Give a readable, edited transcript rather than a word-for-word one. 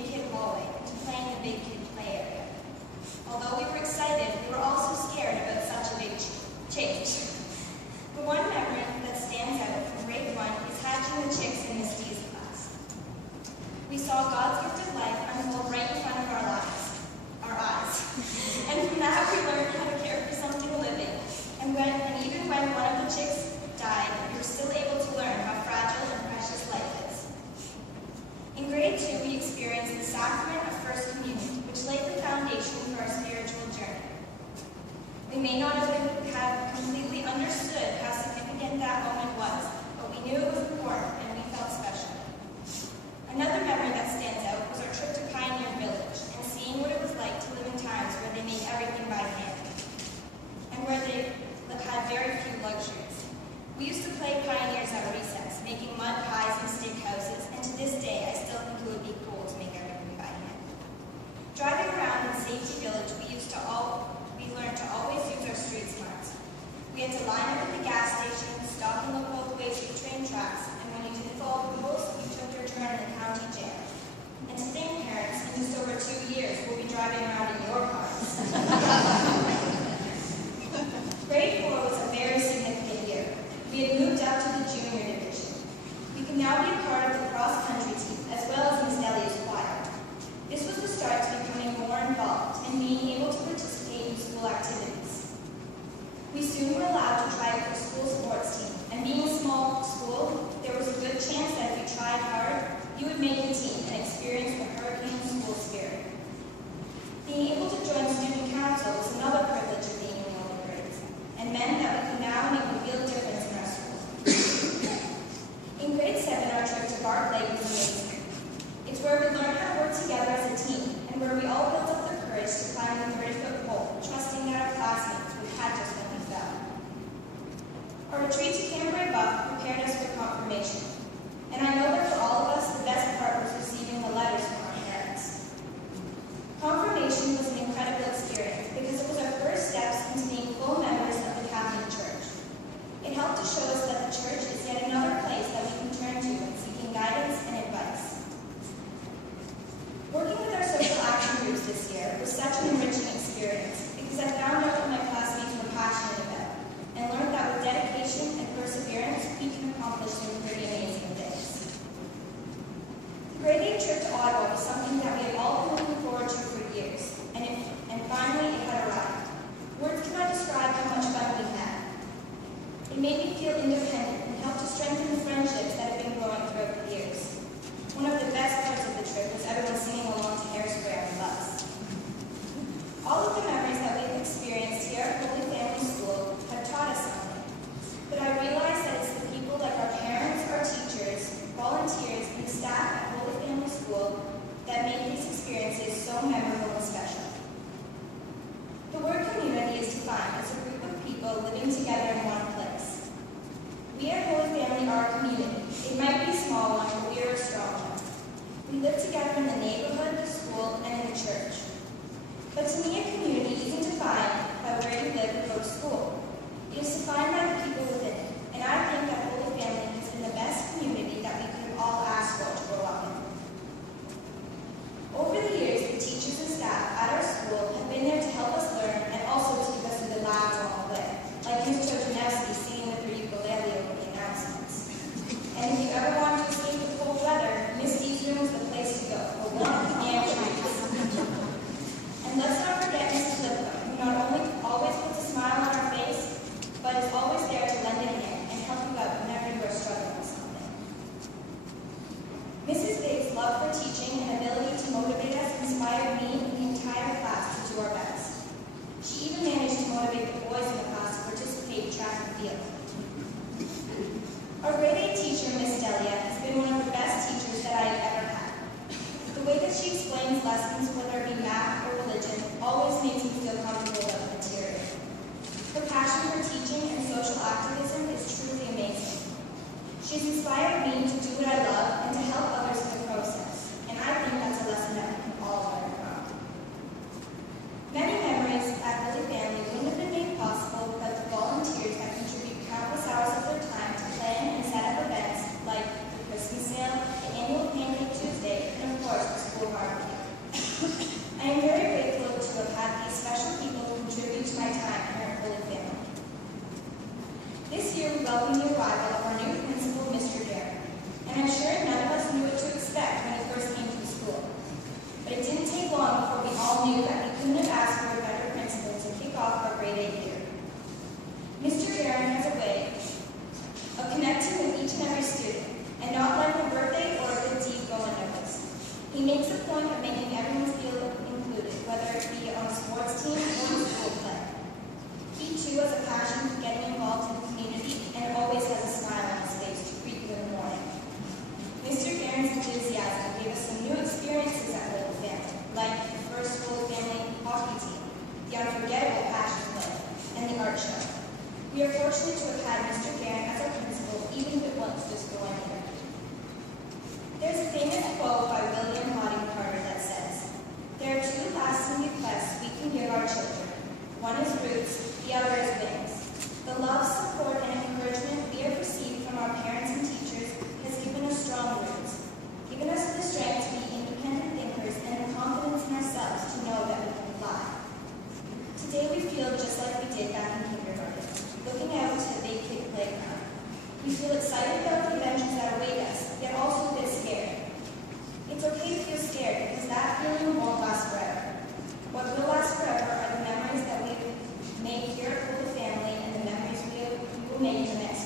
big kid hallway and to play in the big kid play area. Although we were excited, we were also scared about such a big change. The one memory that stands out from grade 1 is hatching the chicks in Miss D's class. We saw God's gift of life unfold right in front of our eyes. And from that we learned how to care for something living. And even when one of the chicks died, we were still able to learn how fragile and precious life is. In grade 2, we experienced the sacrament of First Communion, which laid the foundation for our spiritual journey. We may not have completely understood how significant that moment was, but we knew it was important and we felt special. Another memory that stands out was our trip to Pioneer Village and seeing what it was like to live in times where they made everything by hand and where they had very few luxuries. We used to play pioneers at recess, making mud pies and stick houses, and to this day I still think it would be cool to make everything by hand. Driving around in Safety Village, we learned to always use our street smarts. We had to line up at the gas station, stop and look both ways for train tracks, and when you didn't follow the rules, you took your turn in the county jail. And to think, parents, in just over 2 years, we'll be driving around in your cars. Grade 4 was a very significant year. We had moved up to the junior division. We could now be a part of the cross-country team, as well as Miss Delia's choir. This was the start to becoming more involved and being able to participate in school activities. We soon were allowed to try out for school sports team, and being a small school, there was a good chance that if you tried hard, you would make the team and experience the hurricane school spirit. Being able to join student council was another privilege of being in the older grades, and meant that we could now make a real difference in our school. In grade 7, our trip to Bark Lake was amazing. It's where we learned how to work together as a team, and where we all built up the courage to climb the 30-foot pole, trusting that our classmates would catch us when we fell. Our retreat to Cambrai Buff prepared us for confirmation, and I know that for all of us, the best part was receiving the letters from our parents. Confirmation was an incredible experience because it was our first steps into being full members of the Catholic Church. It helped to show us that the church is yet another place that we can turn to when seeking guidance and advice. Working with our social action groups this year was such an enriching experience because I found out what my classmates were passionate about and learned that with dedication and perseverance, we can accomplish some pretty amazing things. The grade 8 trip to Ottawa was something that we had all been looking forward to for years, and finally it had arrived. Words cannot describe how much fun we had. It made me feel independent and helped to strengthen the friendships that have been growing throughout the years. One of the best parts of the trip was everyone singing along to Hairspray on the bus. All of the memories that we've experienced here at Holy Family School have taught us something, but I realize that it's the people like our parents, our teachers, volunteers, and the staff at Holy Family School that make these experiences so memorable and special. The word community is defined as a group of people living together in one place. We at Holy Family are a community. It might be a small one, but we are a strong one. We live together in the neighborhood, the school, and in the church. But to me, a community isn't defined by where you live or go to school. It is defined by the people within it, and I think that Holy Family has been the best community that we could have all asked for to grow up in. Over the years, the teachers and staff at our school have been there to help us learn and also to give us a good laugh along the way, like Ms. Trojanowski singing with her ukulele over the announcements. And if you ever want to escape the cold weather, Miss D's room is the place to go, for warmth and treats. And let's not forget Mrs. Lipka, who not only always puts a smile on our face, but is always there to lend a hand and help you out whenever you are struggling with something. Mrs. Biggs' love for teaching and ability to motivate us inspired me and the entire class to do our best. She even managed to motivate the boys in the class to participate in track and field. Our grade 8 teacher, Miss Delia, has been one of the best teachers that I have ever had. The way that she explains lessons, whether it be math or religion, always makes me feel comfortable about the material. Her passion for teaching and social activism is truly amazing. She's inspired me to do what I love and to help others in the process, and I think that's a lesson that we can all learn from. Many memories at Holy Family wouldn't have been made possible without the volunteers that contribute countless hours of their time to plan and set up events like the Christmas sale, the annual Pancake Tuesday, and of course the school garden. ask for a better principal to kick off our grade 8 year. Mr. Guerin has a way of connecting with each and every student and not letting a birthday or a good deed go unnoticed. He makes a point of making everyone feel included, whether it be on a sports team or in school play. He too has a passion for getting involved in the community and always has a smile on his face to greet you in the morning. Mr. Guerin's enthusiasm gave us some new experiences at Holy Family, like the first Holy Family hockey team, the unforgettable passion play, and the art show. We are fortunate to have had Mr. Guerin as our principal, even if it was just for 1 year. There's a famous quote by William Harding Carter that says, "There are two lasting bequests we can give our children. One is roots, the other is wings." The love, support, and encouragement we have received from our parents and teachers has given us strong roots, given us the strength to be independent thinkers and the confidence in ourselves to know that we can fly. Today we feel just like we did back in kindergarten, looking out to the big kid playground. We feel excited about the adventures that await us, yet also a bit scared. It's okay to feel scared because that feeling won't last forever. What will last forever are the memories that we've made here at Holy Family and the memories we will make in the next